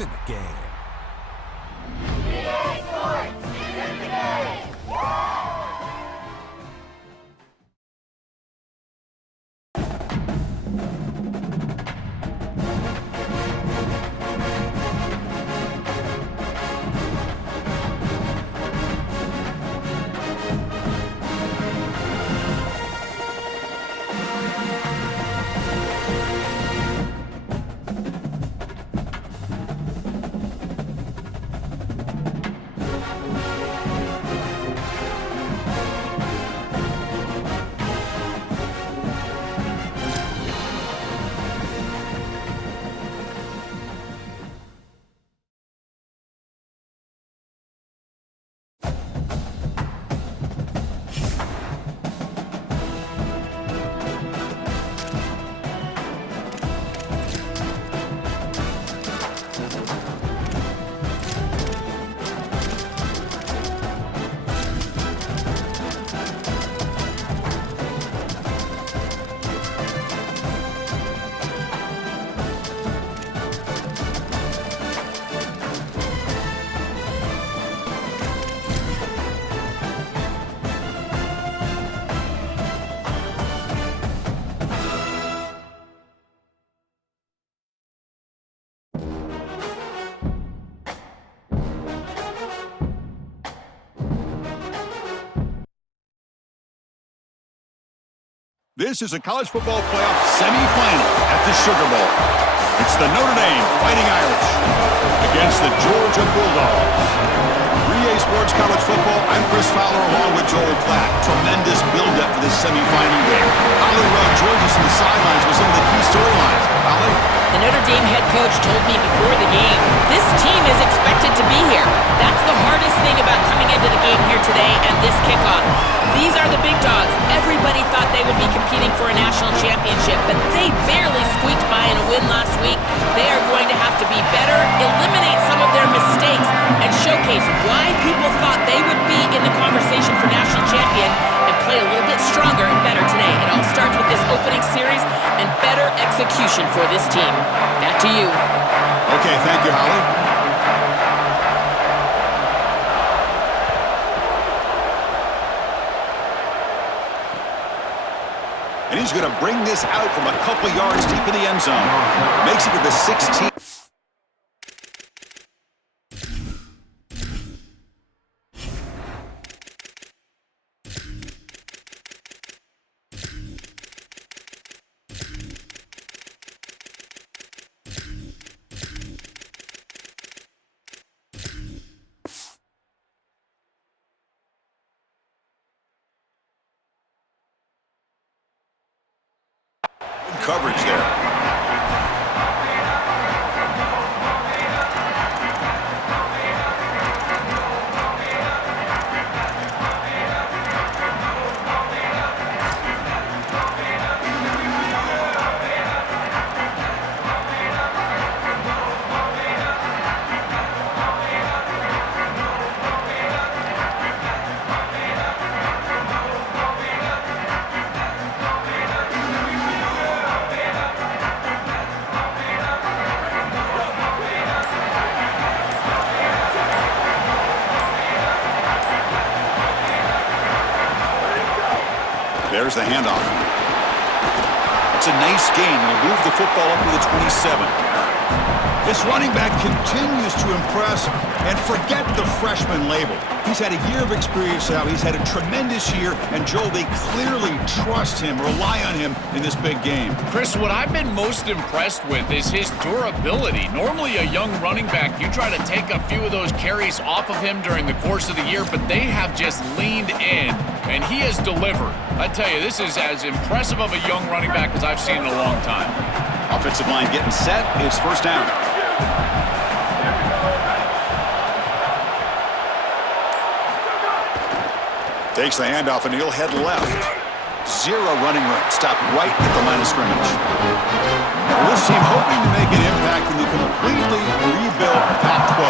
in the game. EA Sports is in the game! This is a college football playoff semifinal at the Sugar Bowl. It's the Notre Dame Fighting Irish against the Georgia Bulldogs. EA Sports College Football, I'm Chris Fowler along with Joel Klatt. Tremendous build-up for this semifinal game. Holly Rowe joins us on the sidelines with some of the key storylines. Holly? The Notre Dame head coach told me before the game, this team is expected to be here. That's the hardest thing about coming into the game here today and this kickoff. These are the big dogs. Everybody thought they would be competing for a national championship, but they barely squeaked by in a win last week. They are going to have to be better, eliminate some of their mistakes, and showcase why people thought they would be in the conversation for national champion and play a little bit stronger and better today. It all starts with this opening series and better execution for this team. Back to you. Okay, thank you, Holly. And he's going to bring this out from a couple yards deep in the end zone. Makes it to the 16. Coverage there. There's the handoff. It's a nice gain. He'll move the football up to the 27. This running back continues to impress, and forget the freshman label. He's had a year of experience now. He's had a tremendous year, and Joel, they clearly trust him, rely on him in this big game. Chris, what I've been most impressed with is his durability. Normally a young running back, you try to take a few of those carries off of him during the course of the year, but they have just leaned in, and he has delivered. I tell you, this is as impressive of a young running back as I've seen in a long time. Offensive line getting set. It's first down. Takes the handoff, and he'll head left. Zero running room. Stopped right at the line of scrimmage. This team hoping to make an impact in the completely rebuilt Pac-12.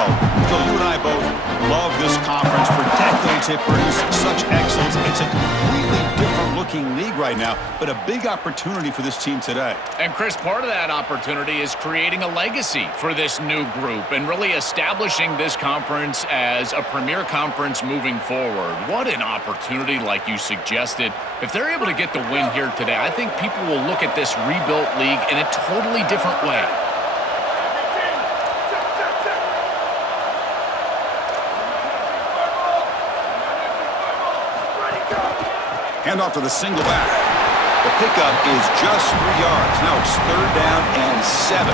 So you and I both love this conference. For decades, it produced such excellence. It's a completely different look ball-hawking league right now, but a big opportunity for this team today. And Chris, part of that opportunity is creating a legacy for this new group and really establishing this conference as a premier conference moving forward. What an opportunity, like you suggested. If they're able to get the win here today, I think people will look at this rebuilt league in a totally different way. Handoff to the single back. The pickup is just 3 yards. Now it's 3rd down and 7.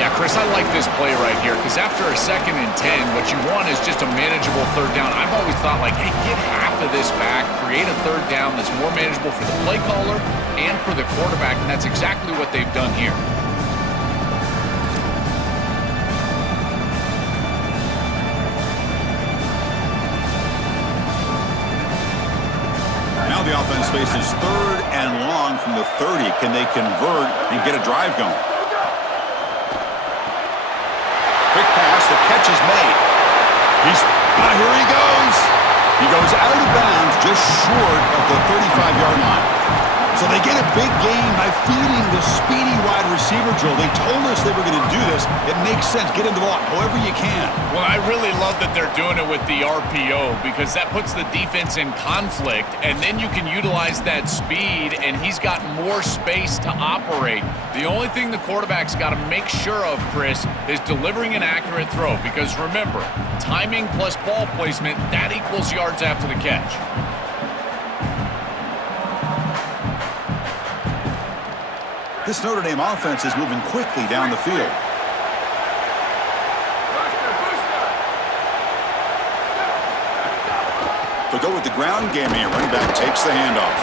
Yeah, Chris, I like this play right here because after a 2nd and 10, what you want is just a manageable 3rd down. I've always thought, like, hey, get half of this back, create a 3rd down that's more manageable for the play caller and for the quarterback, and that's exactly what they've done here. Now the offense faces 3rd and long from the 30. Can they convert and get a drive going? Quick pass, the catch is made. Here he goes. He goes out of bounds just short of the 35-yard line. So they get a big gain by feeding the speedy wide receiver drill. They told us they were going to do this. It makes sense. Get in the ball however you can. Well, I really love that they're doing it with the RPO because that puts the defense in conflict, and then you can utilize that speed, and he's got more space to operate. The only thing the quarterback's got to make sure of, Chris, is delivering an accurate throw because remember, timing plus ball placement, that equals yards after the catch. This Notre Dame offense is moving quickly down the field. To go with the ground game here, running back takes the handoff.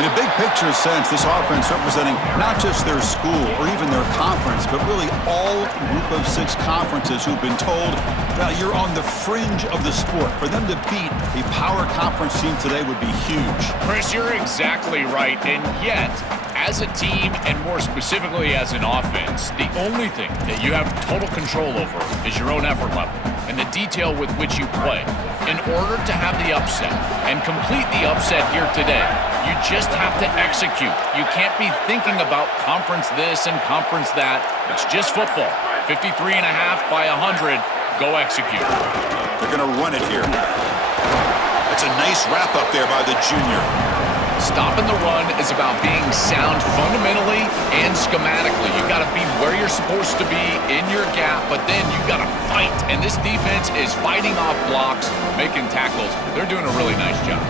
In a big picture sense, this offense representing not just their school or even their conference, but really all group of 6 conferences who've been told that you're on the fringe of the sport. For them to beat a power conference team today would be huge. Chris, you're exactly right, and yet, as a team, and more specifically as an offense, the only thing that you have total control over is your own effort level and the detail with which you play. In order to have the upset and complete the upset here today, you just have to execute. You can't be thinking about conference this and conference that. It's just football. 53.5 by 100. Go execute. They're going to run it here. It's a nice wrap up there by the junior. Stopping the run is about being sound fundamentally and schematically. You got to be where you're supposed to be in your gap, but then you got to fight. And this defense is fighting off blocks, making tackles. They're doing a really nice job.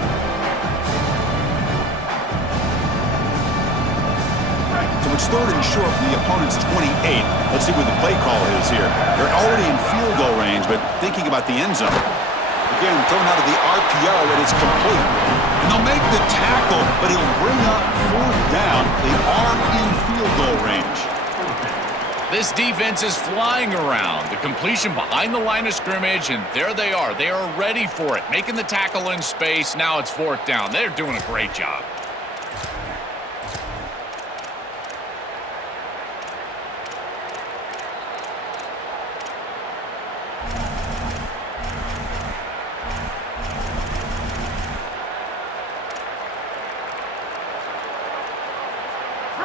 So it's 3rd and short from the opponent's 28. Let's see what the play call is here. They're already in field goal range, but thinking about the end zone. Again, thrown out of the RPO, and it's complete. And they'll make the tackle, but it'll bring up 4th down. They are in field goal range. This defense is flying around. The completion behind the line of scrimmage, and there they are. They are ready for it. Making the tackle in space. Now it's 4th down. They're doing a great job.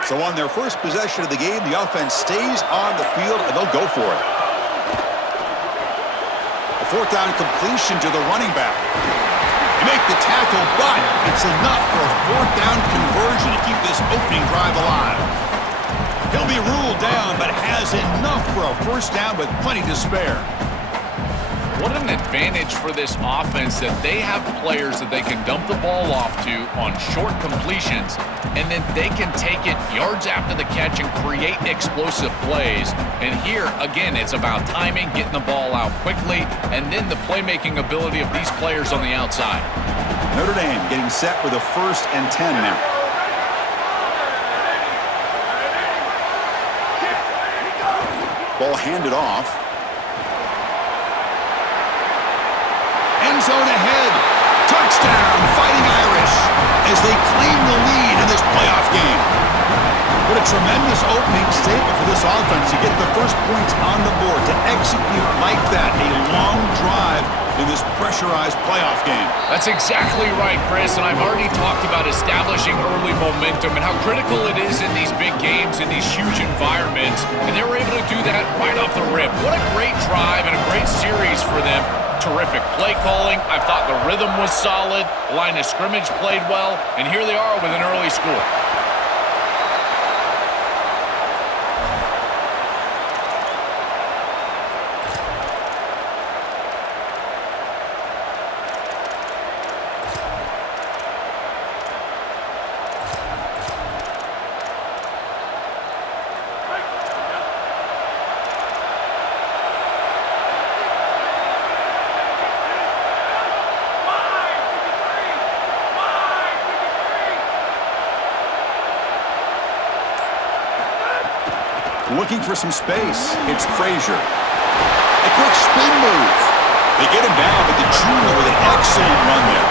So on their first possession of the game, the offense stays on the field, and they'll go for it. A 4th down completion to the running back. They make the tackle, but it's enough for a 4th down conversion to keep this opening drive alive. He'll be ruled down, but has enough for a 1st down with plenty to spare. What an advantage for this offense that they have players that they can dump the ball off to on short completions, and then they can take it yards after the catch and create explosive plays. And here, again, it's about timing, getting the ball out quickly, and then the playmaking ability of these players on the outside. Notre Dame getting set with a 1st and 10 now. Ball handed off. End zone ahead. Touchdown, Fighting Irish, as they claim the lead in this playoff game. What a tremendous opening statement for this offense to get the first points on the board, to execute like that, a long drive in this pressurized playoff game. That's exactly right, Chris, and I've already talked about establishing early momentum and how critical it is in these big games, in these huge environments, and they were able to do that right off the rip. What a great drive and a great series for them. Terrific play calling. I thought the rhythm was solid, the line of scrimmage played well, and here they are with an early score. Looking for some space. It's Frazier. A quick spin move. They get him down, but the junior with an excellent run there.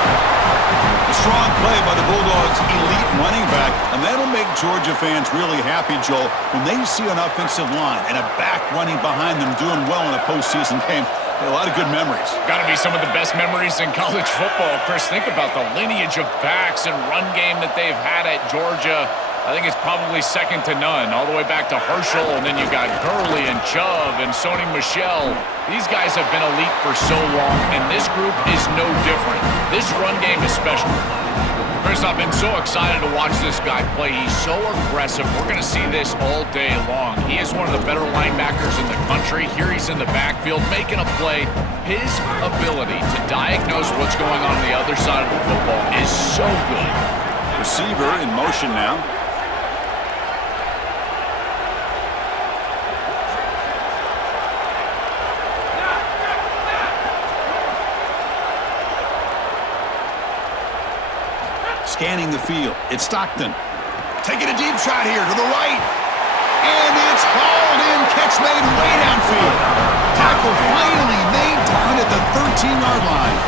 A strong play by the Bulldogs' elite running back, and that'll make Georgia fans really happy, Joel, when they see an offensive line and a back running behind them doing well in a postseason game. A lot of good memories. Got to be some of the best memories in college football. Chris, think about the lineage of backs and run game that they've had at Georgia. I think it's probably second to none, all the way back to Herschel, and then you got Gurley and Chubb and Sony Michel. These guys have been elite for so long, and this group is no different. This run game is special. Chris, I've been so excited to watch this guy play. He's so aggressive. We're going to see this all day long. He is one of the better linebackers in the country. Here he's in the backfield making a play. His ability to diagnose what's going on the other side of the football is so good. Receiver in motion now. Scanning the field. It's Stockton. Taking a deep shot here to the right. And it's hauled in. Catch made way downfield. Tackle finally made down at the 13-yard line.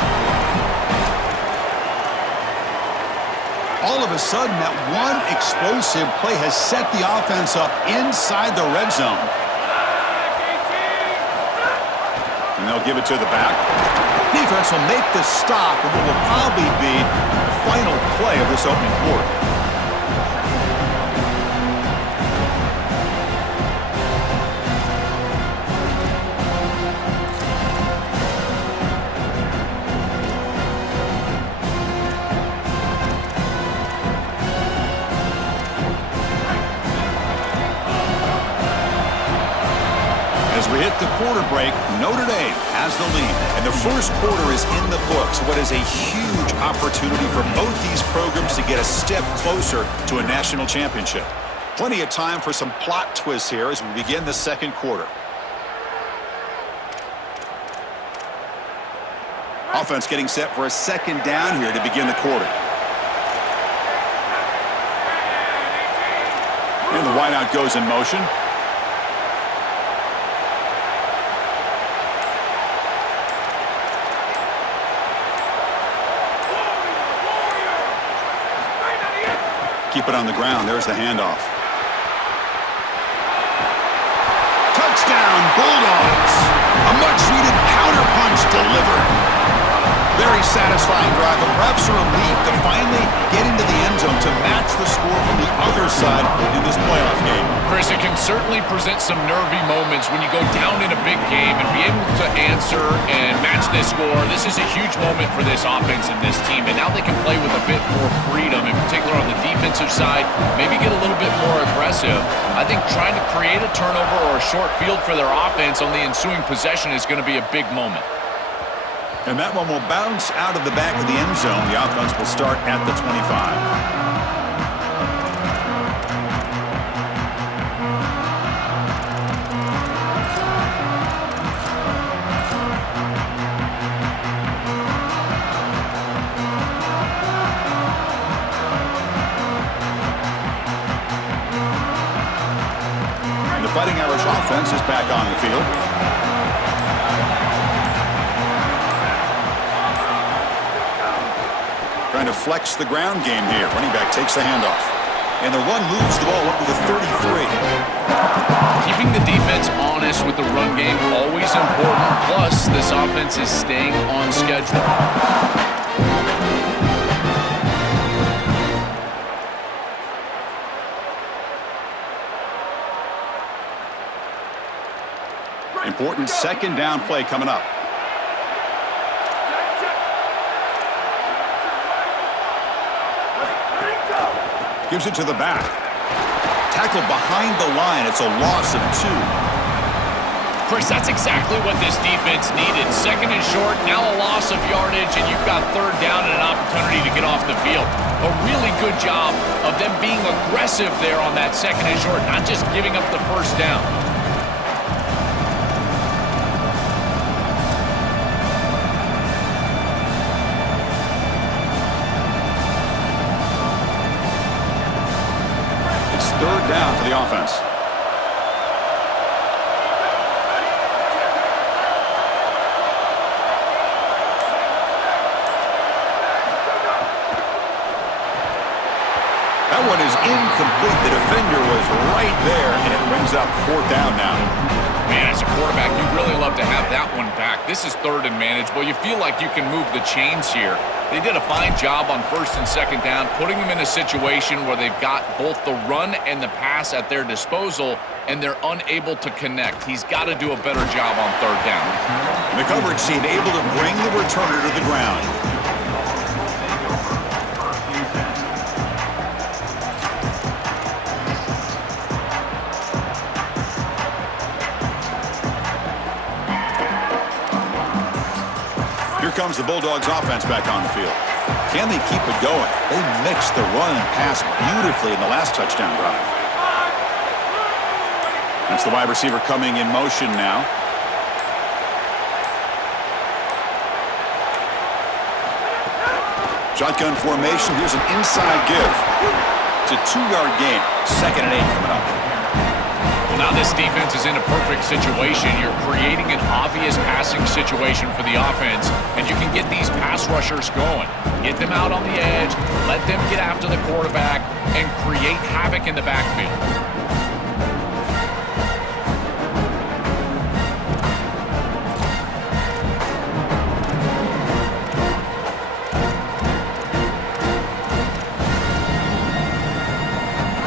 All of a sudden, that one explosive play has set the offense up inside the red zone. And they'll give it to the back. Defense will make the stop of what will probably be the final play of this opening quarter. As we hit the quarter break, Notre Dame has the lead, and the first quarter is in the books. What is a huge opportunity for both these programs to get a step closer to a national championship. Plenty of time for some plot twists here as we begin the second quarter. Offense getting set for a second down here to begin the quarter. And the wideout goes in motion. Keep it on the ground. There's the handoff. Touchdown, Bulldogs. A much-needed counterpunch delivered. Very satisfying drive, but perhaps a relief to finally get into the end zone to match the score from the other side in this playoff game. Chris, it can certainly present some nervy moments when you go down in a big game and be able to answer and match this score. This is a huge moment for this offense and this team, and now they can play with a bit more freedom, in particular on the defensive side, maybe get a little bit more aggressive. I think trying to create a turnover or a short field for their offense on the ensuing possession is going to be a big moment. And that one will bounce out of the back of the end zone. The offense will start at the 25. And the Fighting Irish offense is back on the field. Trying to flex the ground game here. Running back takes the handoff. And the run moves the ball up to the 33. Keeping the defense honest with the run game, always important. Plus, this offense is staying on schedule. Important second down play coming up. Gives it to the back. Tackled behind the line. It's a loss of 2. Chris, that's exactly what this defense needed. Second and short, now a loss of yardage, and you've got third down and an opportunity to get off the field. A really good job of them being aggressive there on that second and short, not just giving up the first down. Third down for the offense. That one is incomplete. The defender was right there, and it brings up fourth down now. Man, as a quarterback, you really love to have that one back. This is third and manageable. You feel like you can move the chains here. They did a fine job on first and second down, putting them in a situation where they've got both the run and the pass at their disposal, and they're unable to connect. He's got to do a better job on third down. And the coverage team able to bring the returner to the ground. Here comes the Bulldogs offense back on the field. Can they keep it going? They mixed the run and pass beautifully in the last touchdown drive. That's the wide receiver coming in motion now. Shotgun formation. Here's an inside give. It's a 2-yard gain. Second and 8 coming up. Well, now this defense is in a perfect situation. You're creating an obvious passing situation for the offense, and you can get these pass rushers going. Get them out on the edge, let them get after the quarterback, and create havoc in the backfield.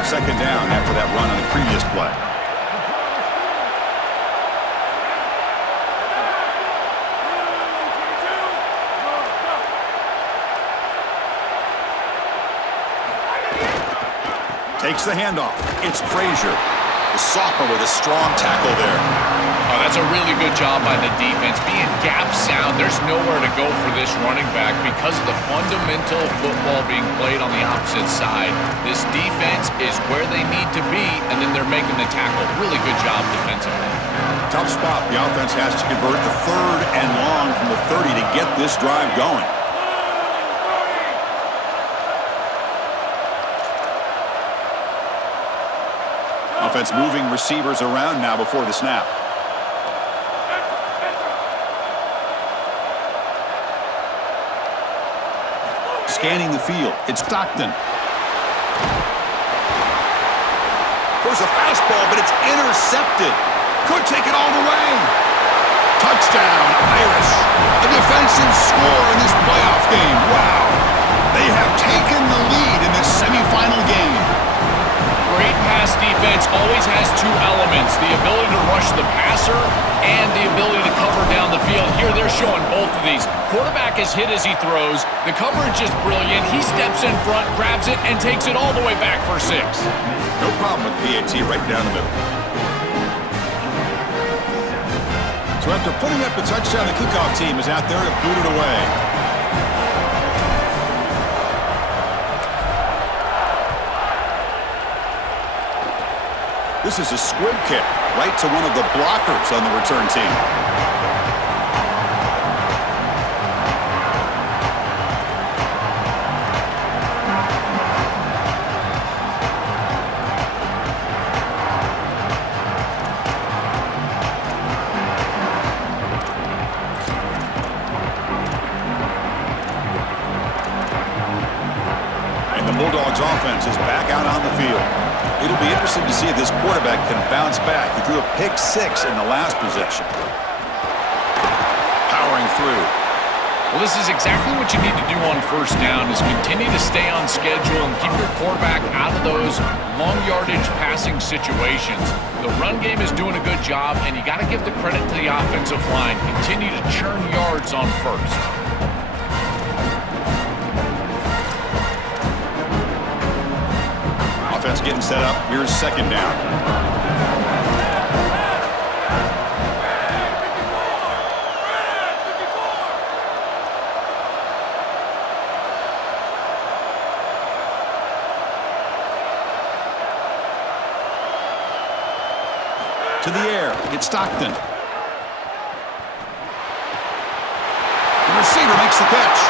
Second down after that run on the previous play. Takes the handoff. It's Frazier. The sophomore with a strong tackle there. Oh, that's a really good job by the defense. Being gap sound, there's nowhere to go for this running back because of the fundamental football being played on the opposite side. This defense is where they need to be, and then they're making the tackle. Really good job defensively. Tough spot. The offense has to convert the third and long from the 30 to get this drive going. Offense moving receivers around now before the snap. Scanning the field. It's Stockton. There's a fastball, but it's intercepted. Could take it all the way. Touchdown, Irish. A defensive score in this playoff game. Wow. They have taken the lead in this semifinal game. Great pass defense always has two elements, the ability to rush the passer and the ability to cover down the field. Here they're showing both of these. Quarterback is hit as he throws. The coverage is brilliant. He steps in front, grabs it, and takes it all the way back for 6. No problem with PAT right down the middle. So after putting up the touchdown, the kickoff team is out there to boot it away. This is a squib kick right to one of the blockers on the return team. And the Bulldogs offense is back out on the field. It'll be interesting to see if this quarterback can bounce back. He threw a pick-6 in the last possession. Powering through. Well, this is exactly what you need to do on first down is continue to stay on schedule and keep your quarterback out of those long yardage passing situations. The run game is doing a good job, and you got to give the credit to the offensive line. Continue to churn yards on first. Offense getting set up. Here's second down. To the air. It's Stockton. The receiver makes the catch.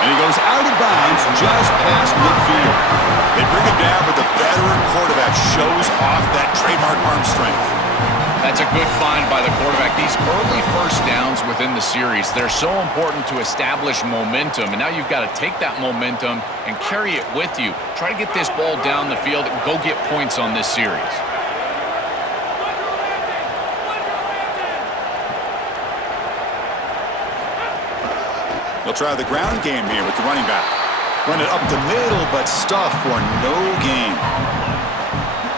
And he goes out of bounds just past midfield. They bring him down, but the veteran quarterback shows off that trademark arm strength. That's a good find by the quarterback. These early first downs within the series, they're so important to establish momentum. And now you've got to take that momentum and carry it with you. Try to get this ball down the field and go get points on this series. They'll try the ground game here with the running back. Run it up the middle, but stuff for no gain.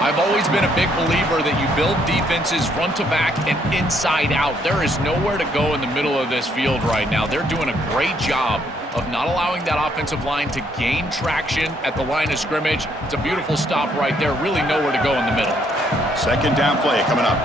I've always been a big believer that you build defenses front to back and inside out. There is nowhere to go in the middle of this field right now. They're doing a great job of not allowing that offensive line to gain traction at the line of scrimmage. It's a beautiful stop right there. Really nowhere to go in the middle. Second down play coming up.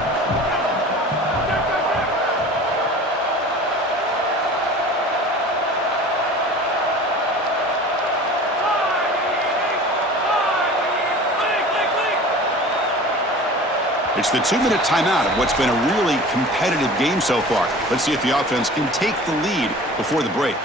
It's the 2-minute timeout of what's been a really competitive game so far. Let's see if the offense can take the lead before the break.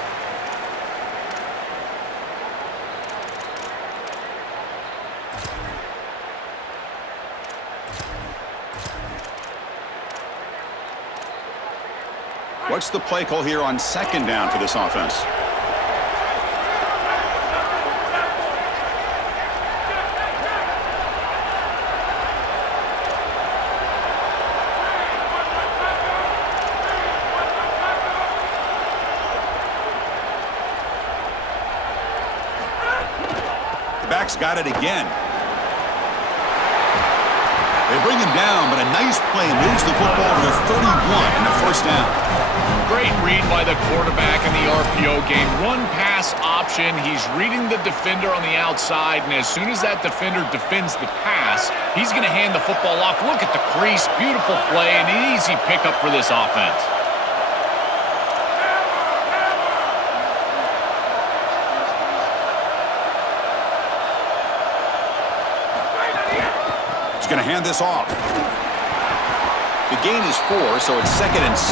What's the play call here on second down for this offense? Got it again. They bring him down, but a nice play moves the football to the 31 and a first down. Great read by the quarterback in the RPO game. Run pass option. He's reading the defender on the outside, and as soon as that defender defends the pass, he's going to hand the football off. Look at the crease. Beautiful play, and an easy pickup for this offense. Going to hand this off. The gain is 4, so it's 2nd and 6.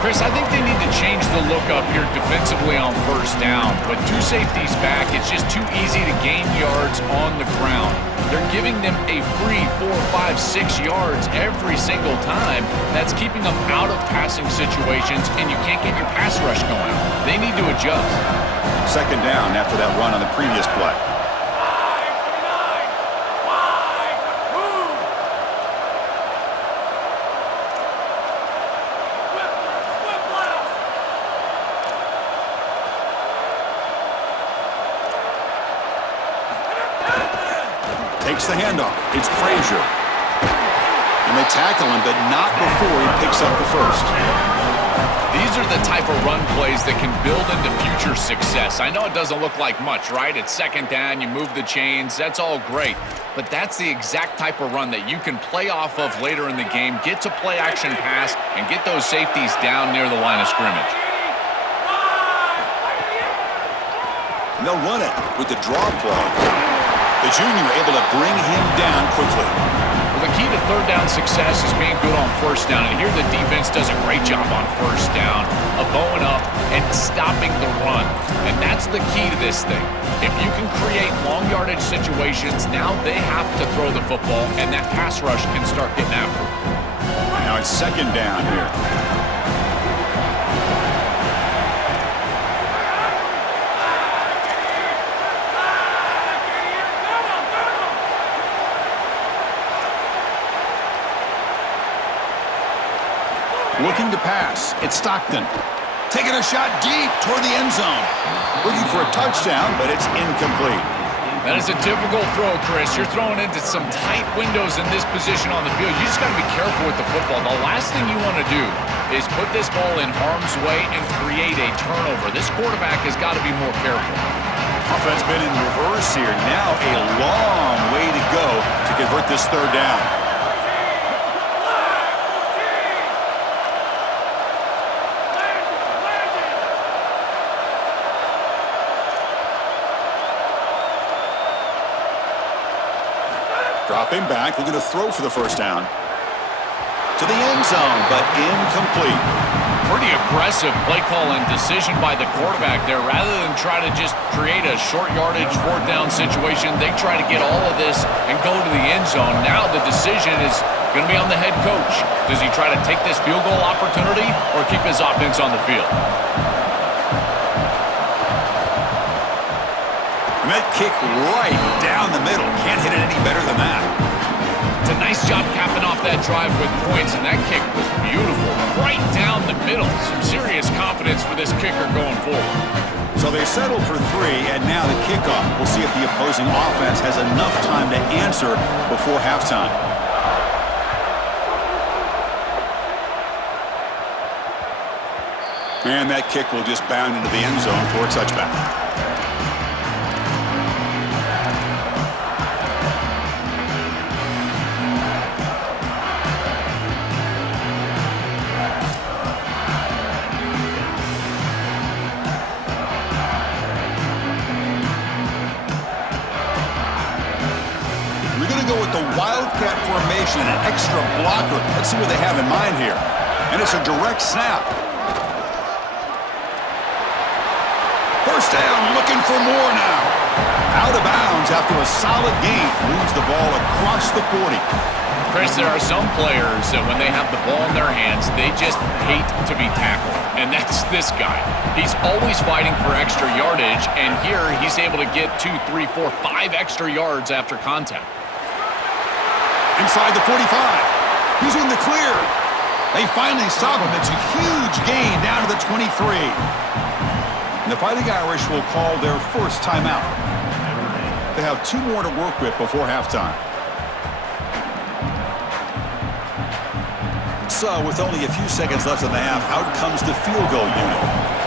Chris, I think they need to change the look up here defensively on first down. But 2 safeties back, it's just too easy to gain yards on the ground. They're giving them a free 4, 5, 6 yards every single time. That's keeping them out of passing situations, and you can't get your pass rush going. They need to adjust. Second down after that run on the previous play. Takes the handoff. It's Frazier. And they tackle him, but not before he picks up the first. These are the type of run plays that can build into future success. I know it doesn't look like much, right? It's second down, you move the chains, that's all great. But that's the exact type of run that you can play off of later in the game, get to play action pass, and get those safeties down near the line of scrimmage. And they'll run it with the draw play. The junior able to bring him down quickly. Well, the key to third down success is being good on first down. And here the defense does a great job on first down of bowing up and stopping the run. And that's the key to this thing. If you can create long yardage situations, now they have to throw the football, and that pass rush can start getting after it. Now it's second down here. Looking to pass. It's Stockton. Taking a shot deep toward the end zone. Looking for a touchdown, but it's incomplete. That is a difficult throw, Chris. You're throwing into some tight windows in this position on the field. You just got to be careful with the football. The last thing you want to do is put this ball in harm's way and create a turnover. This quarterback has got to be more careful. Offense been in reverse here. Now a long way to go to convert this third down. Dropping back, looking to throw for the first down. To the end zone, but incomplete. Pretty aggressive play call and decision by the quarterback there. Rather than try to just create a short yardage, fourth down situation, they try to get all of this and go to the end zone. Now the decision is going to be on the head coach. Does he try to take this field goal opportunity or keep his offense on the field? And that kick right down the middle. Can't hit it any better than that. It's a nice job capping off that drive with points, and that kick was beautiful. Right down the middle. Some serious confidence for this kicker going forward. So they settled for 3, and now the kickoff. We'll see if the opposing offense has enough time to answer before halftime. And that kick will just bound into the end zone for a touchback. Wildcat formation, an extra blocker. Let's see what they have in mind here. And it's a direct snap. First down, looking for more now. Out of bounds after a solid gain. Moves the ball across the 40. Chris, there are some players that when they have the ball in their hands, they just hate to be tackled. And that's this guy. He's always fighting for extra yardage, and here he's able to get 2, 3, 4, 5 extra yards after contact. Inside the 45. He's in the clear. They finally stop him. It's a huge gain down to the 23. And the Fighting Irish will call their first timeout. They have 2 more to work with before halftime. So, with only a few seconds left in the half, out comes the field goal unit.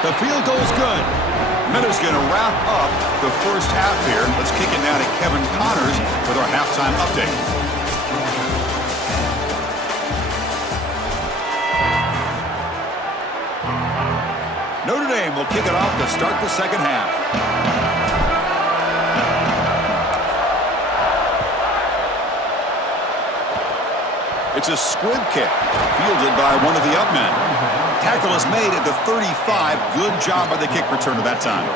The field goal's good. Minuta's going to wrap up the first half here. Let's kick it now to Kevin Connors with our halftime update. Notre Dame will kick it off to start the second half. It's a squib kick, fielded by one of the up men. Tackle is made at the 35. Good job by the kick returner that time.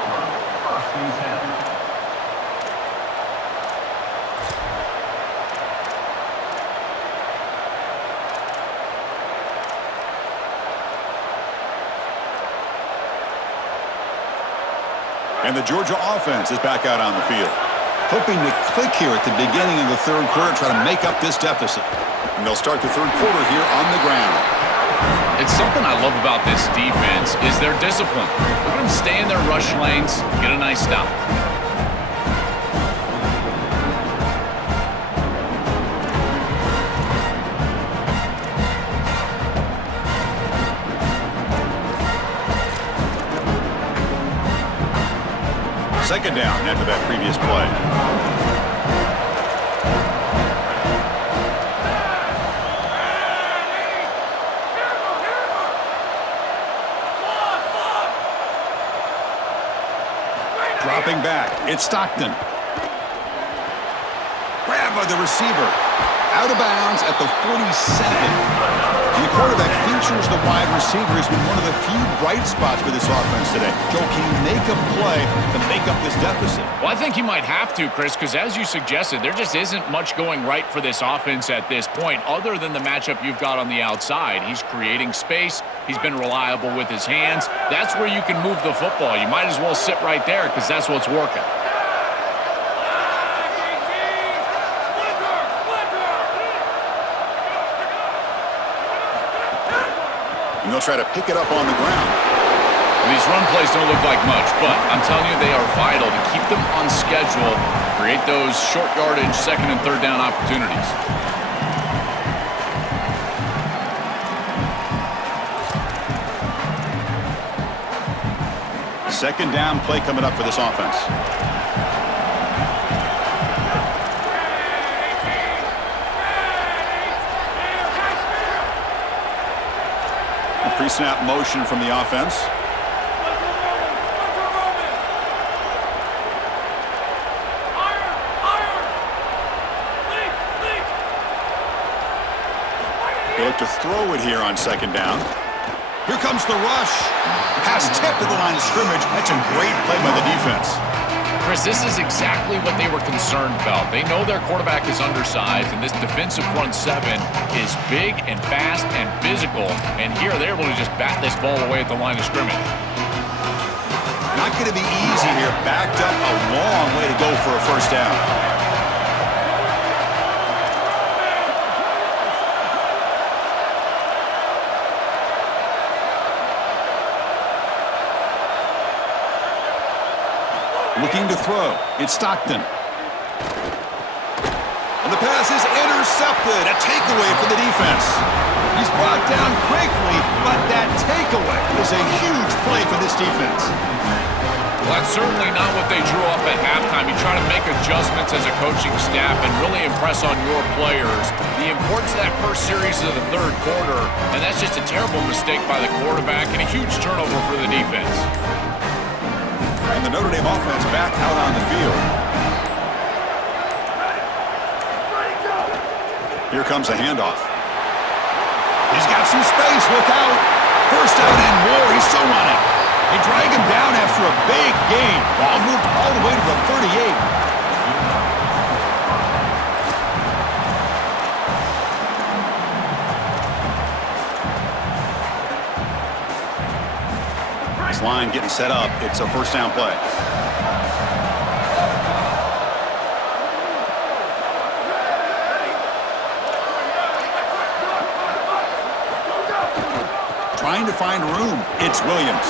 And the Georgia offense is back out on the field. Hoping to click here at the beginning of the third quarter, try to make up this deficit. And they'll start the third quarter here on the ground. It's something I love about this defense is their discipline. Look at them stay in their rush lanes, get a nice stop. Second down after that previous play. Dropping back, it's Stockton. Grabbed by the receiver. Out of bounds at the 47. And the quarterback features the wide receiver. Has been one of the few bright spots for this offense today. Joe, can you make a play to make up this deficit? Well, I think he might have to, Chris, because as you suggested, there just isn't much going right for this offense at this point, other than the matchup you've got on the outside. He's creating space. He's been reliable with his hands. That's where you can move the football. You might as well sit right there because that's what's working. And they'll try to pick it up on the ground. These run plays don't look like much, but I'm telling you, they are vital to keep them on schedule, create those short yardage second and third down opportunities. Second down play coming up for this offense. A pre-snap motion from the offense. They look to throw it here on second down. Here comes the rush. Pass tipped to the line of scrimmage. That's a great play by the defense. Chris, this is exactly what they were concerned about. They know their quarterback is undersized, and this defensive front seven is big and fast and physical. And here they're able to just bat this ball away at the line of scrimmage. Not going to be easy here. Backed up a long way to go for a first down. Looking to throw. It's Stockton. And the pass is intercepted. A takeaway for the defense. He's brought down quickly, but that takeaway is a huge play for this defense. Well, that's certainly not what they drew up at halftime. You try to make adjustments as a coaching staff and really impress on your players. The importance of that first series of the third quarter, and that's just a terrible mistake by the quarterback and a huge turnover for the defense. And the Notre Dame offense back out on the field. Here comes a handoff. He's got some space. Look out. First down and more. He's still running. They drag him down after a big gain. Ball moved all the way to the 38. Line getting set up. It's a first down play. Trying to find room. It's Williams.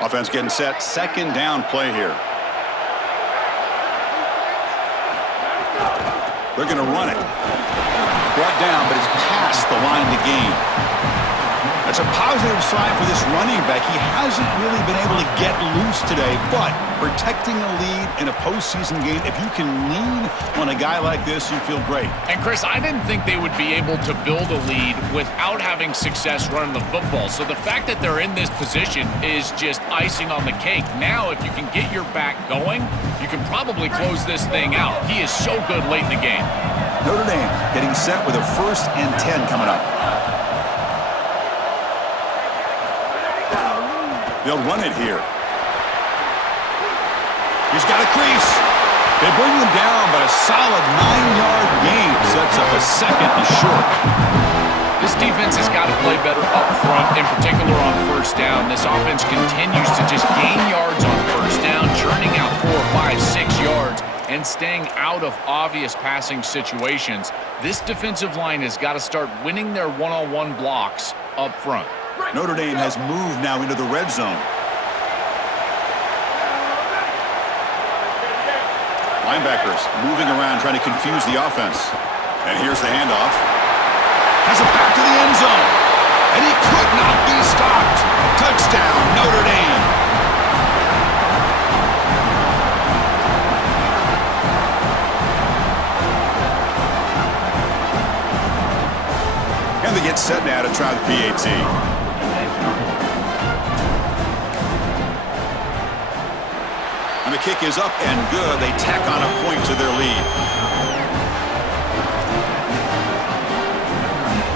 Offense getting set. Second down play here. They're going to run it. Brought down, but it's past the line to gain. That's a positive sign for this running back. He hasn't really been able to get loose today, but protecting a lead in a postseason game, if you can lean on a guy like this, you feel great. And Chris, I didn't think they would be able to build a lead without having success running the football. So the fact that they're in this position is just icing on the cake. Now, if you can get your back going, you can probably close this thing out. He is so good late in the game. Notre Dame getting set with a 1st and 10 coming up. They'll run it here. He's got a crease. They bring him down, but a solid 9-yard gain sets up a second and short. This defense has got to play better up front, in particular on first down. This offense continues to just gain yards on first down, churning out 4, 5, 6 yards, and staying out of obvious passing situations. This defensive line has got to start winning their one-on-one blocks up front. Notre Dame has moved now into the red zone. Linebackers moving around, trying to confuse the offense. And here's the handoff. Has it back to the end zone. And he could not be stopped. Touchdown, Notre Dame. And they get set now to try the PAT. And the kick is up and good. They tack on a point to their lead.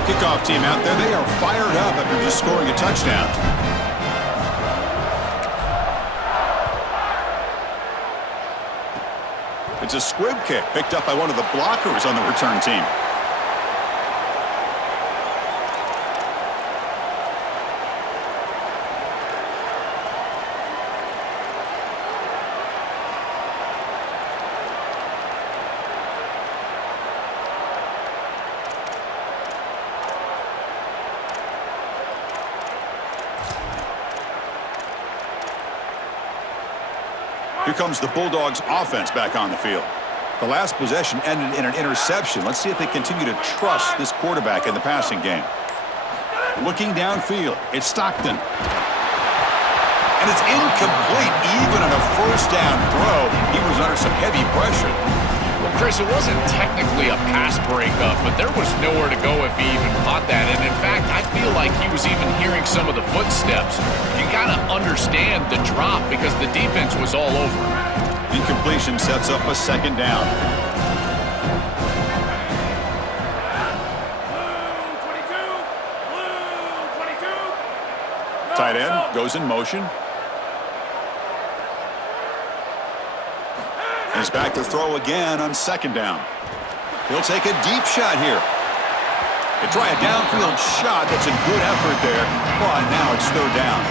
Kickoff team out there. They are fired up after just scoring a touchdown. It's a squib kick picked up by one of the blockers on the return team. Here comes the Bulldogs offense back on the field. The last possession ended in an interception. Let's see if they continue to trust this quarterback in the passing game. Looking downfield, it's Stockton. And it's incomplete. Even on a first down throw, he was under some heavy pressure. Well, Chris, it wasn't technically a pass breakup, but there was nowhere to go if he even caught that. And in fact, I feel like he was even hearing some of the footsteps. You got to understand the drop because the defense was all over him. Incompletion sets up a second down. Tight end goes in motion. He's back to throw again on second down. He'll take a deep shot here. They try a downfield shot. That's a good effort there, but now it's third down.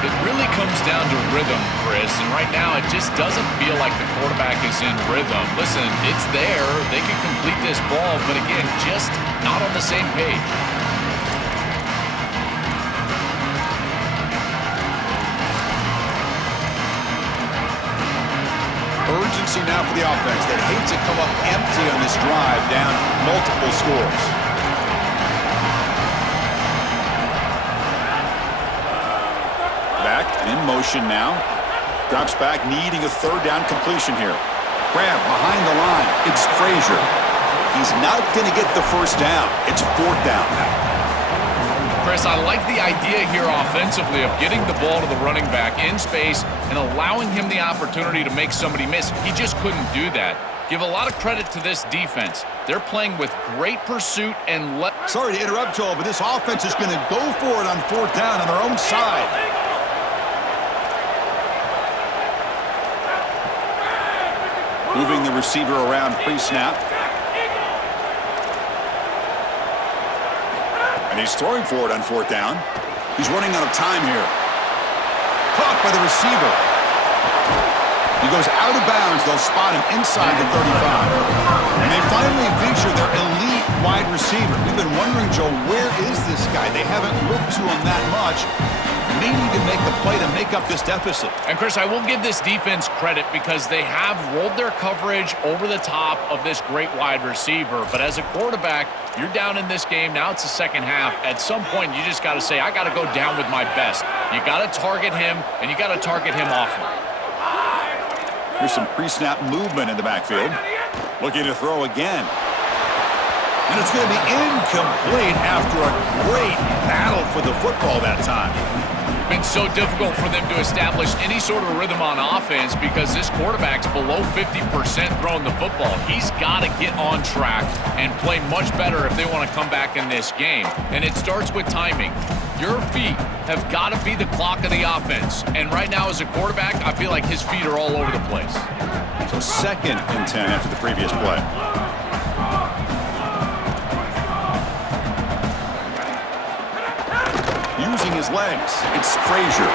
It really comes down to rhythm, Chris, and right now it just doesn't feel like the quarterback is in rhythm. Listen, it's there. They can complete this ball, but again, just not on the same page. Urgency now for the offense. They hate to come up empty on this drive, down multiple scores. Back in motion now. Drops back, needing a third down completion here. Grab behind the line. It's Frazier. He's not going to get the first down. It's fourth down. Chris, I like the idea here offensively of getting the ball to the running back in space and allowing him the opportunity to make somebody miss. He just couldn't do that. Give a lot of credit to this defense. They're playing with great pursuit and Sorry to interrupt, Joel, but this offense is going to go for it on fourth down on their own side. Moving the receiver around pre-snap. And he's throwing for it on fourth down. He's running out of time here. Caught by the receiver. He goes out of bounds. They'll spot him inside the 35. And they finally feature their elite wide receiver. We've been wondering, Joe, where is this guy? They haven't looked to him that much. They need to make a play to make up this deficit. And, Chris, I will give this defense credit because they have rolled their coverage over the top of this great wide receiver. But as a quarterback, you're down in this game. Now it's the second half. At some point, you just got to say, I got to go down with my best. You got to target him, and you got to target him often. Here's some pre-snap movement in the backfield. Looking to throw again. And it's going to be incomplete after a great battle for the football that time. Been so difficult for them to establish any sort of rhythm on offense because this quarterback's below 50% throwing the football. He's got to get on track and play much better if they want to come back in this game. And it starts with timing. Your feet have got to be the clock of the offense. And right now as a quarterback, I feel like his feet are all over the place. So 2nd and 10 after the previous play. Using his legs, it's Frazier.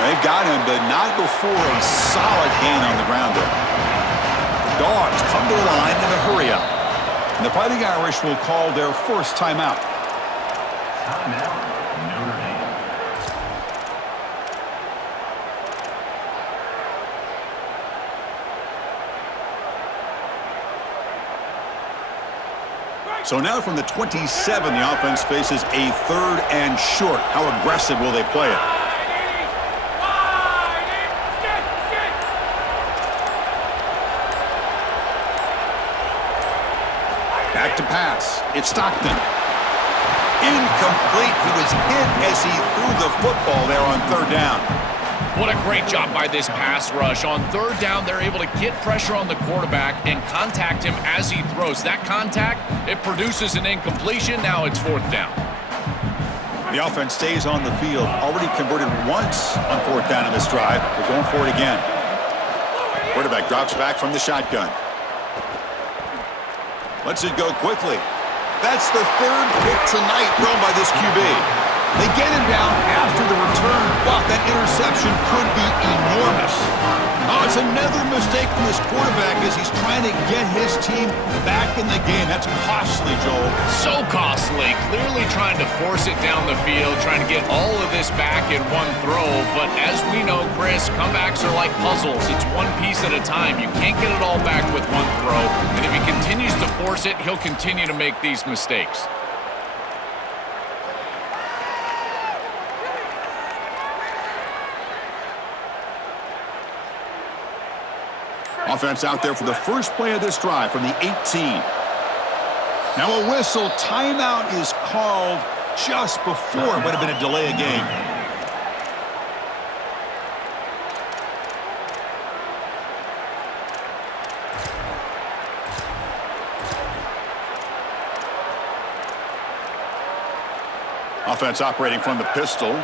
They've got him, but not before a solid gain on the ground there. The Dogs come to the line in a hurry up. And the Fighting Irish will call their first timeout. Timeout, Notre Dame. So now from the 27, the offense faces a 3rd and short. How aggressive will they play it? Back to pass. It's Stockton. Incomplete. He was hit as he threw the football there on 3rd down. What a great job by this pass rush. On 3rd down, they're able to get pressure on the quarterback and contact him as he throws. That contact, it produces an incompletion. Now it's 4th down. The offense stays on the field. Already converted once on 4th down in this drive. They're going for it again. Quarterback drops back from the shotgun. Lets it go quickly. That's the third pick tonight thrown by this QB. They get him down after the return, but that interception could be enormous. Oh, it's another mistake from this quarterback as he's trying to get his team back in the game. That's costly, Joel. So costly. Clearly trying to force it down the field, trying to get all of this back in one throw. But as we know, Chris, comebacks are like puzzles. It's one piece at a time. You can't get it all back with one throw. And if he continues to force it, he'll continue to make these mistakes. Offense out there for the first play of this drive from the 18. Now a whistle. Timeout is called just before it would have been a delay of game. Offense operating from the pistol.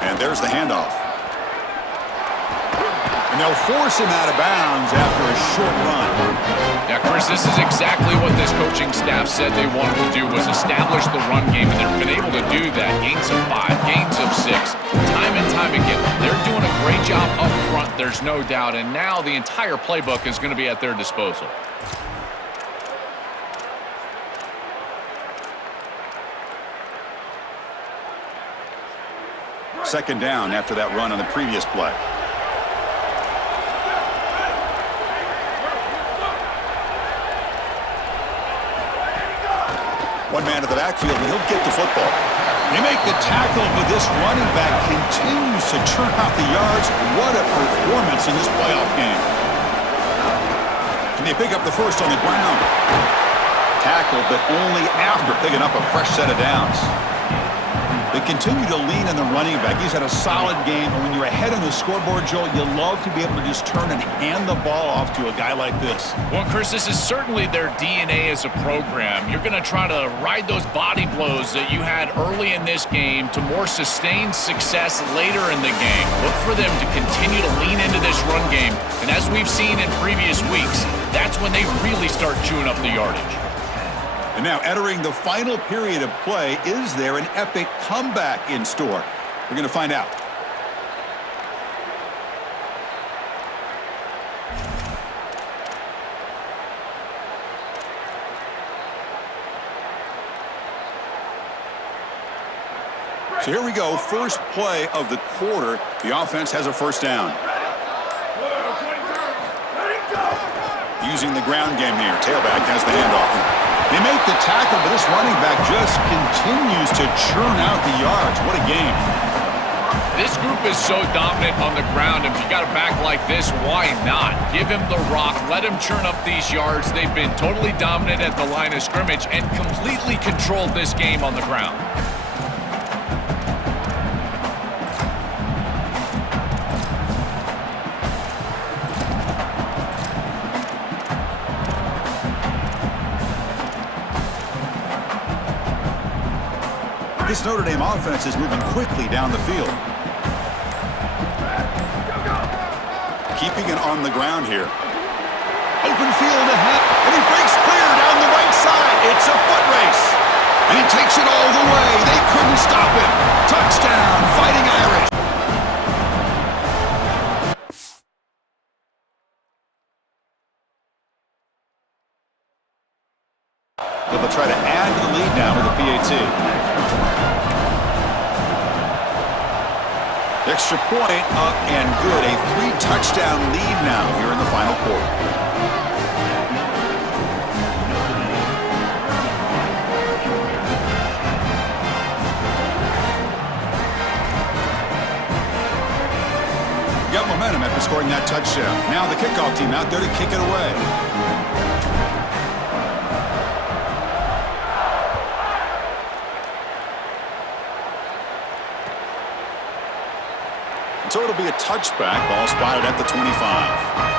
And there's the handoff. And they'll force him out of bounds after a short run. Yeah, Chris, this is exactly what this coaching staff said they wanted to do, was establish the run game, and they've been able to do that. Gains of 5, gains of 6, time and time again. They're doing a great job up front, there's no doubt, and now the entire playbook is going to be at their disposal. Second down after that run on the previous play. One man to the backfield, and he'll get the football. They make the tackle, but this running back continues to churn out the yards. What a performance in this playoff game. Can they pick up the first on the ground? Tackle, but only after picking up a fresh set of downs. They continue to lean on the running back. He's had a solid game, and when you're ahead on the scoreboard, Joel, you love to be able to just turn and hand the ball off to a guy like this. Well, Chris, this is certainly their DNA as a program. You're going to try to ride those body blows that you had early in this game to more sustained success later in the game. Look for them to continue to lean into this run game, and as we've seen in previous weeks, that's when they really start chewing up the yardage. And now entering the final period of play, is there an epic comeback in store? We're going to find out. So here we go, first play of the quarter. The offense has a first down. Using the ground game here. Tailback has the handoff. They make the tackle, but this running back just continues to churn out the yards. What a game. This group is so dominant on the ground. If you got a back like this, why not? Give him the rock. Let him churn up these yards. They've been totally dominant at the line of scrimmage and completely controlled this game on the ground. This Notre Dame offense is moving quickly down the field. Keeping it on the ground here. Open field ahead, and he breaks clear down the right side. It's a foot race. And he takes it all the way. They couldn't stop him. Touchdown, Fighting Irish. They'll try to add to the lead now with the PAT. Extra point up and good. A 3-touchdown lead now here in the final quarter. Got momentum after scoring that touchdown. Now the kickoff team out there to kick it away. So it'll be a touchback. Ball spotted at the 25.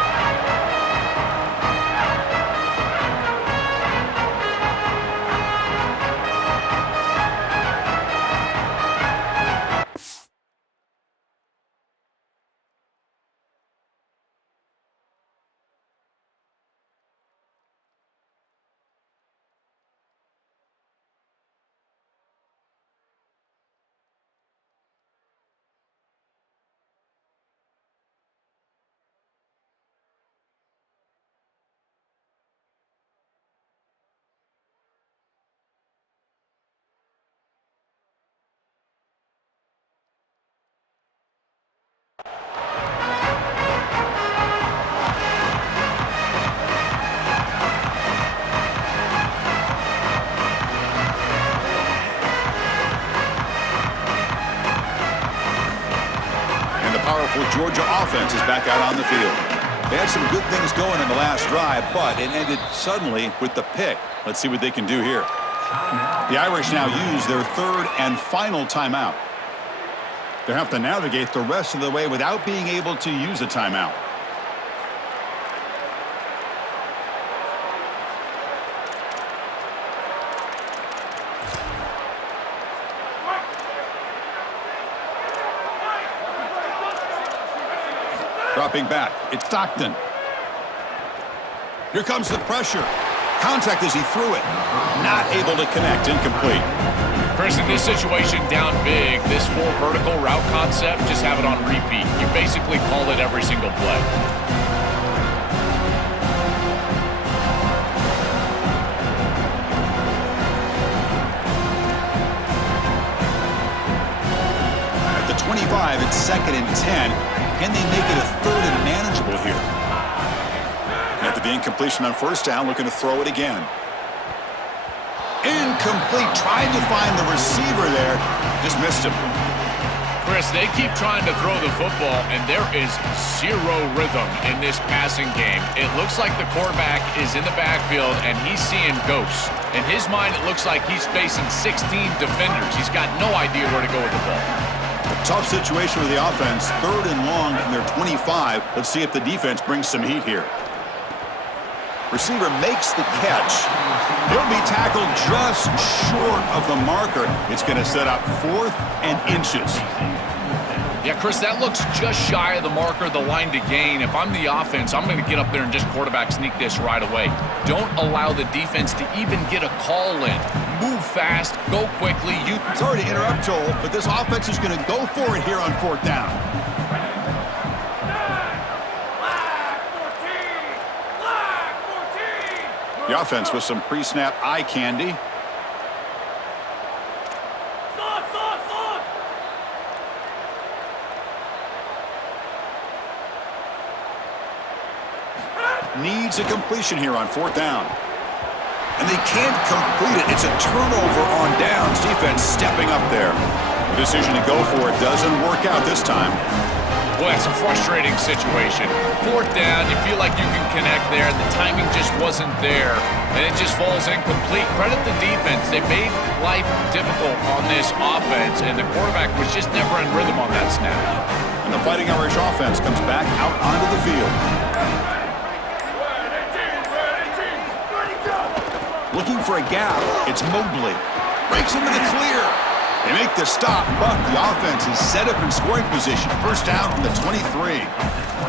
powerful Georgia offense is back out on the field. They had some good things going in the last drive, but it ended suddenly with the pick. Let's see what they can do here. The Irish now use their third and final timeout. They have to navigate the rest of the way without being able to use a timeout. Dropping back, it's Stockton. Here comes the pressure. Contact as he threw it. Not able to connect, incomplete. Chris, in this situation, down big, this full vertical route concept, just have it on repeat. You basically call it every single play. At the 25, it's 2nd and 10. Can they make it a third and manageable here? At the incompletion on first down, looking to throw it again. Incomplete. Tried to find the receiver there. Just missed him. Chris, they keep trying to throw the football, and there is zero rhythm in this passing game. It looks like the quarterback is in the backfield, and he's seeing ghosts. In his mind, it looks like he's facing 16 defenders. He's got no idea where to go with the ball. Tough situation with the offense. 3rd and long from their 25. Let's see if the defense brings some heat here. Receiver makes the catch. He'll be tackled just short of the marker. It's going to set up 4th and inches. Yeah, Chris, that looks just shy of the marker, the line to gain. If I'm the offense, I'm going to get up there and just quarterback sneak this right away. Don't allow the defense to even get a call in. Move fast, go quickly. Sorry to interrupt, Joel, but this offense is going to go for it here on 4th down. The offense with some pre-snap eye candy. Needs a completion here on 4th down. And they can't complete it. It's a turnover on downs. Defense stepping up there. The decision to go for it doesn't work out this time. Boy, it's a frustrating situation. 4th down, you feel like you can connect there. The timing just wasn't there, and it just falls incomplete. Credit the defense. They made life difficult on this offense, and the quarterback was just never in rhythm on that snap. And the Fighting Irish offense comes back out onto the field. Looking for a gap, it's Mobley. Breaks into the clear. They make the stop, but the offense is set up in scoring position. 1st down from the 23.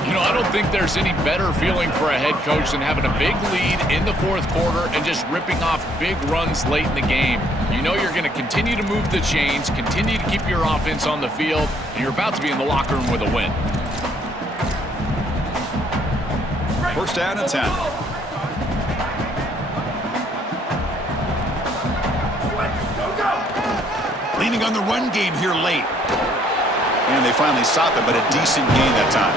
You know, I don't think there's any better feeling for a head coach than having a big lead in the 4th quarter and just ripping off big runs late in the game. You know you're going to continue to move the chains, continue to keep your offense on the field, and you're about to be in the locker room with a win. 1st down and 10. Leaning on the run game here late. And they finally stop it, but a decent gain that time.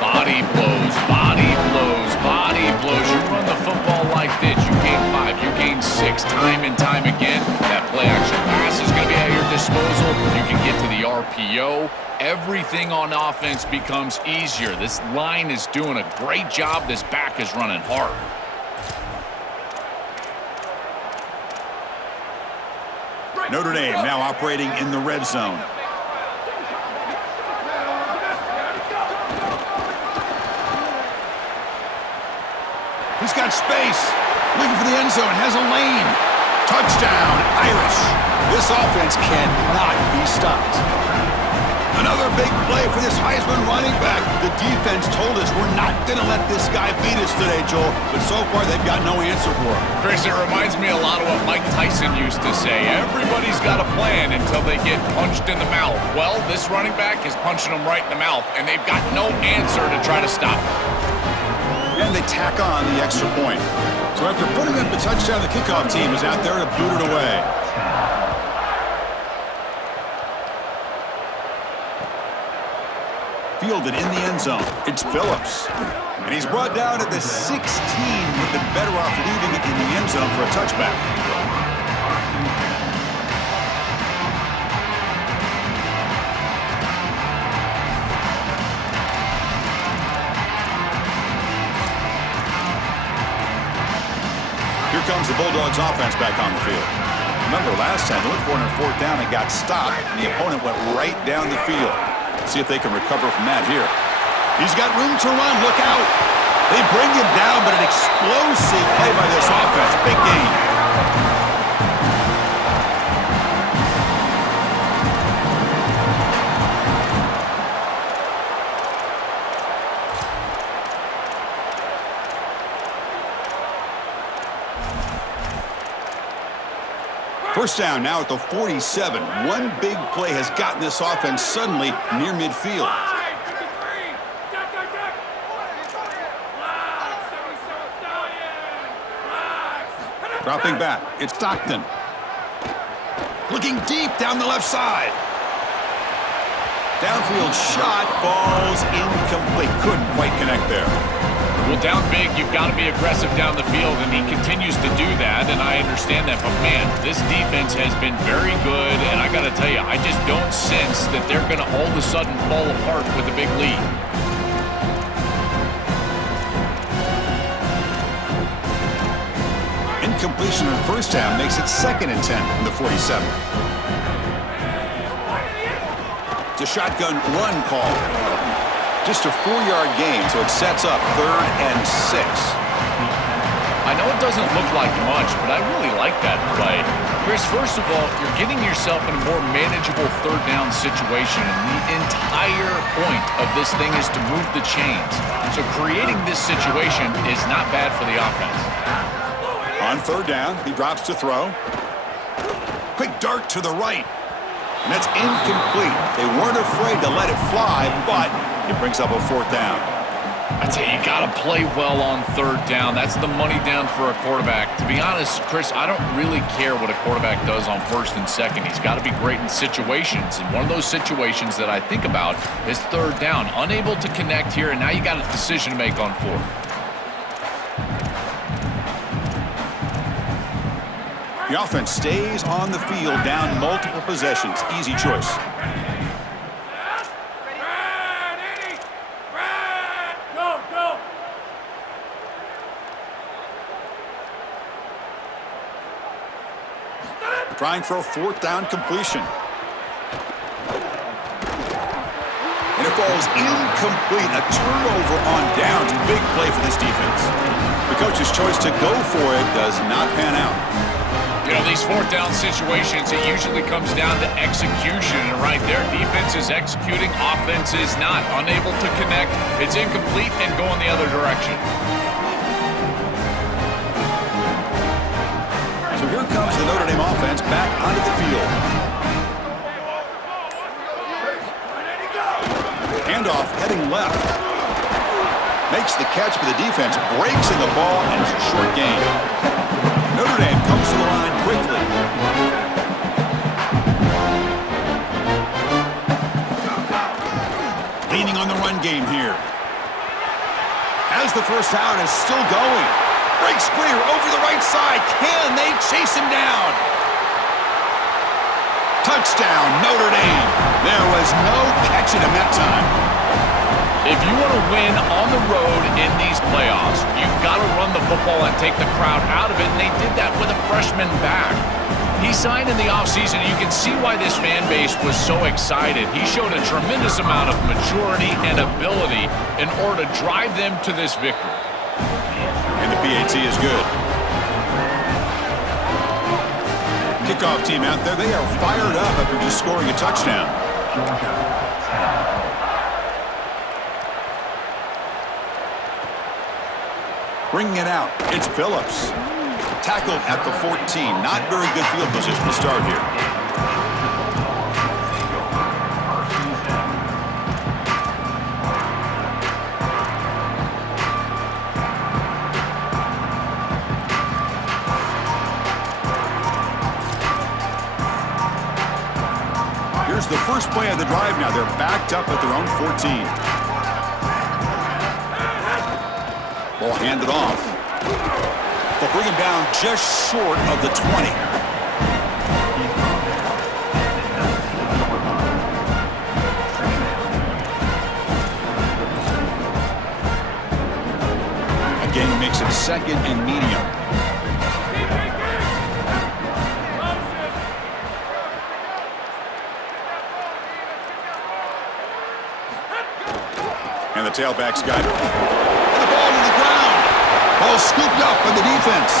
Body blows, body blows, body blows. You run the football like this, you gain 5, you gain 6, time and time again. That play action pass is going to be at your disposal. You can get to the RPO. Everything on offense becomes easier. This line is doing a great job. This back is running hard. Notre Dame now operating in the red zone. He's got space. Looking for the end zone. Has a lane. Touchdown, Irish. This offense cannot be stopped. Another big play for this Heisman running back. The defense told us we're not going to let this guy beat us today, Joel. But so far, they've got no answer for him. Chris, it reminds me a lot of what Mike Tyson used to say. Everybody's got a plan until they get punched in the mouth. Well, this running back is punching them right in the mouth, and they've got no answer to try to stop him. And they tack on the extra point. So after putting up the touchdown, the kickoff team is out there to boot it away. Fielded in the end zone. It's Phillips. And he's brought down at the 16. Would have been better off leaving it in the end zone for a touchback. comes the Bulldogs offense back on the field. Remember last time they went for it on 4th down and got stopped, and the opponent went right down the field. See if they can recover from that here. He's got room to run. Look out. They bring him down, but an explosive play by this offense. Big game. First down now at the 47. One big play has gotten this offense suddenly near midfield. Dropping back, it's Stockton. Looking deep down the left side. Downfield shot falls incomplete. Couldn't quite connect there. Well, down big, you've got to be aggressive down the field, and he continues to do that, and I understand that. But, man, this defense has been very good, and I got to tell you, I just don't sense that they're going to all of a sudden fall apart with a big lead. Incompletion on first down makes it 2nd and 10 from the 47. It's a shotgun run call. Just a 4-yard gain, so it sets up 3rd and 6. I know it doesn't look like much, but I really like that play. Chris, first of all, you're getting yourself in a more manageable 3rd down situation, and the entire point of this thing is to move the chains. So creating this situation is not bad for the offense. On 3rd down, he drops to throw. Quick dart to the right. And that's incomplete. They weren't afraid to let it fly, but it brings up a 4th down. I tell you, you got to play well on 3rd down. That's the money down for a quarterback. To be honest, Chris, I don't really care what a quarterback does on 1st and 2nd. He's got to be great in situations. And one of those situations that I think about is 3rd down. Unable to connect here, and now you got a decision to make on 4th. The offense stays on the field down multiple possessions. Easy choice. Trying for a 4th down completion. And it falls incomplete. A turnover on downs. Big play for this defense. The coach's choice to go for it does not pan out. You know, these 4th down situations, it usually comes down to execution. And right there, defense is executing, offense is not. Unable to connect, it's incomplete and going the other direction. So here comes the Notre Dame offense back onto the field. Handoff heading left. Makes the catch, but the defense breaks in the ball, and it's a short gain. Notre Dame comes to the line quickly. Leaning on the run game here. As the first down is still going. Breaks clear over the right side. Can they chase him down? Touchdown, Notre Dame. There was no catching him that time. If you want to win on the road in these playoffs, you've got to run the football and take the crowd out of it, and they did that with a freshman back. He signed in the offseason, and you can see why this fan base was so excited. He showed a tremendous amount of maturity and ability in order to drive them to this victory. And the PAT is good. Kickoff team out there, they are fired up after just scoring a touchdown. Bringing it out, it's Phillips. Tackled at the 14. Not very good field position to start here. Here's the first play of the drive now. They're backed up at their own 14. Ball handed off. They'll bring him down just short of the 20. Again, makes it 2nd and medium. And the tailback's got it. And the ball to the ground. Ball scooped up by the defense.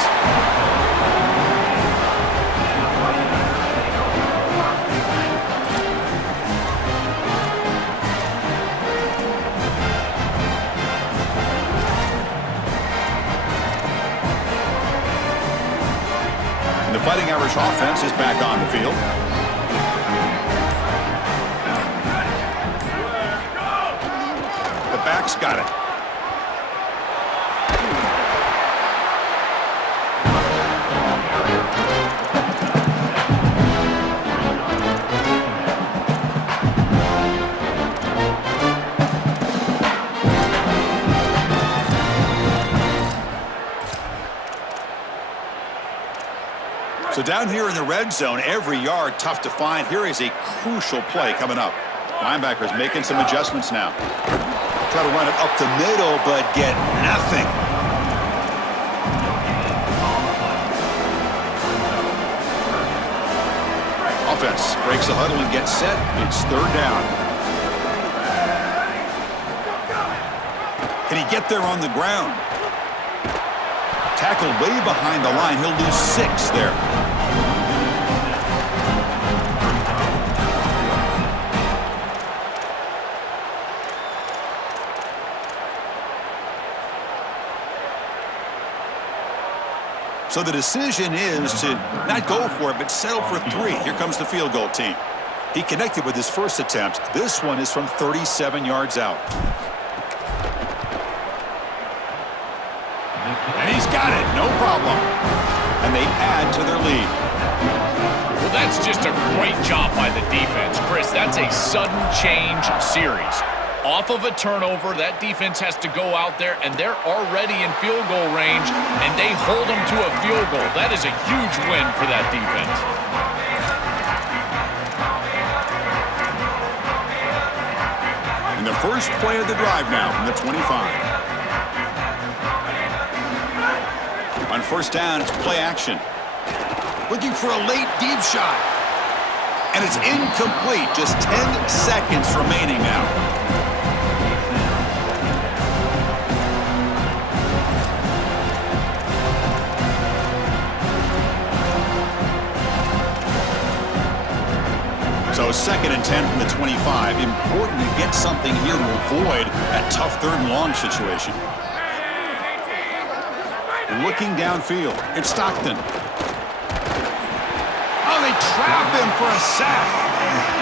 And the Fighting Irish offense is back on the field. The back's got it. So down here in the red zone, every yard tough to find. Here is a crucial play coming up. Linebackers making some adjustments now. Try to run it up the middle, but get nothing. Offense breaks the huddle and gets set. It's third down. Can he get there on the ground? Tackled way behind the line. He'll lose 6 there. So the decision is to not go for it, but settle for 3. Here comes the field goal team. He connected with his first attempt. This one is from 37 yards out. And he's got it, no problem. And they add to their lead. Well, that's just a great job by the defense. Chris, that's a sudden change series. Off of a turnover, that defense has to go out there, and they're already in field goal range, and they hold them to a field goal. That is a huge win for that defense. And the first play of the drive now from the 25. On first down, it's play action. Looking for a late deep shot. And it's incomplete. Just 10 seconds remaining now. So 2nd and 10 from the 25. Important to get something here to avoid that tough 3rd and long situation. Looking downfield, it's Stockton. Oh, they trap him for a sack.